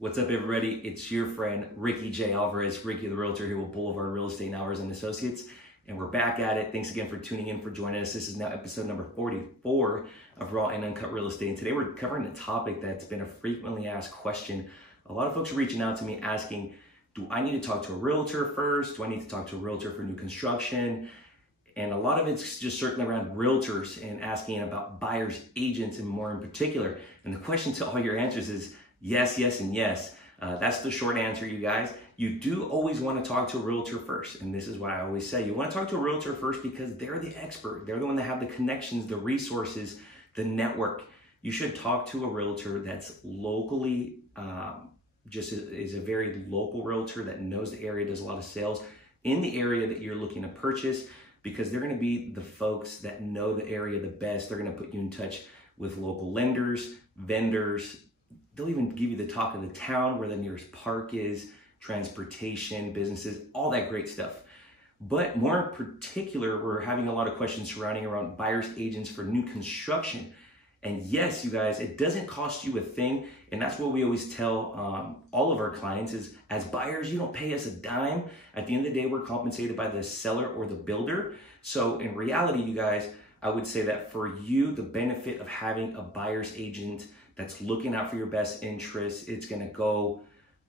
What's up, everybody? It's your friend Ricky J. Alvarez, Ricky the Realtor, here with Boulevard Real Estate Hours and Associates, and we're back at it. Thanks again for tuning in, for joining us. This is now episode number 44 of Raw and Uncut Real Estate, and today we're covering a topic that's been a frequently asked question. A lot of folks are reaching out to me asking, do I need to talk to a realtor first? Do I need to talk to a realtor for new construction? And a lot of it's just circling around realtors and asking about buyers, agents, and more in particular. And the question to all your answers is yes, yes, and yes. That's the short answer, you guys. You do always want to talk to a realtor first. And this is what I always say. You want to talk to a realtor first because they're the expert. They're the one that have the connections, the resources, the network. You should talk to a realtor that's locally, just is a very local realtor that knows the area, does a lot of sales in the area that you're looking to purchase, because they're going to be the folks that know the area the best. They're going to put you in touch with local lenders, vendors. They'll even give you the talk of the town, where the nearest park is, transportation, businesses, all that great stuff. But more in particular, we're having a lot of questions surrounding around buyers agents for new construction. And yes, you guys, it doesn't cost you a thing. And that's what we always tell all of our clients is, as buyers, you don't pay us a dime. At the end of the day, we're compensated by the seller or the builder. So in reality, you guys, I would say that for you, the benefit of having a buyer's agent that's looking out for your best interests, it's going to go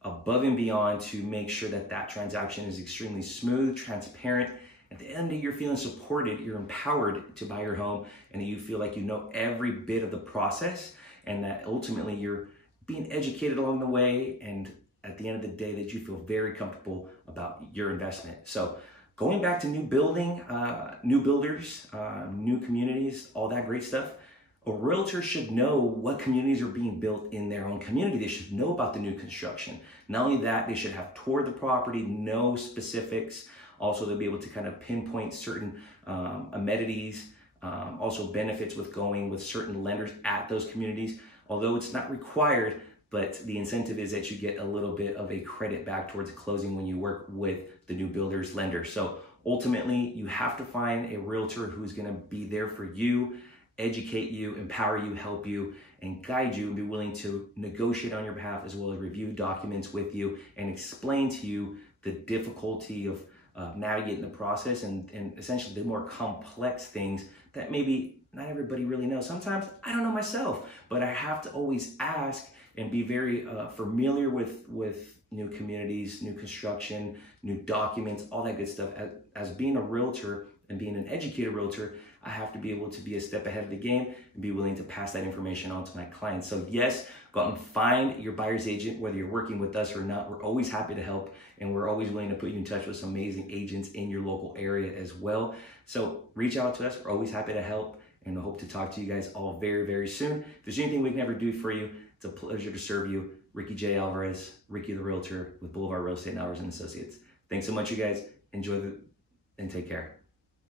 above and beyond to make sure that that transaction is extremely smooth, transparent. At the end of the day, you're feeling supported, you're empowered to buy your home, and you feel like you know every bit of the process, and that ultimately you're being educated along the way, and at the end of the day that you feel very comfortable about your investment. So going back to new building, new builders, new communities, all that great stuff, a realtor should know what communities are being built in their own community. They should know about the new construction. Not only that, they should have toured the property, know specifics. Also, they'll be able to kind of pinpoint certain amenities, also benefits with going with certain lenders at those communities. Although it's not required, but the incentive is that you get a little bit of a credit back towards closing when you work with the new builder's lender. So ultimately, you have to find a realtor who's going to be there for you, educate you, empower you, help you, and guide you, and be willing to negotiate on your behalf, as well as review documents with you and explain to you the difficulty of navigating the process and essentially the more complex things that maybe not everybody really knows. Sometimes I don't know myself, but I have to always ask and be very familiar with new communities, new construction, new documents, all that good stuff. As being a realtor and being an educated realtor, I have to be able to be a step ahead of the game and be willing to pass that information on to my clients. So yes, go out and find your buyer's agent, whether you're working with us or not. We're always happy to help, and we're always willing to put you in touch with some amazing agents in your local area as well. So reach out to us. We're always happy to help, and I hope to talk to you guys all very, very soon. If there's anything we can ever do for you, it's a pleasure to serve you. Ricky J. Alvarez, Ricky the Realtor with Boulevard Real Estate Hours and Associates. Thanks so much, you guys. Enjoy and take care.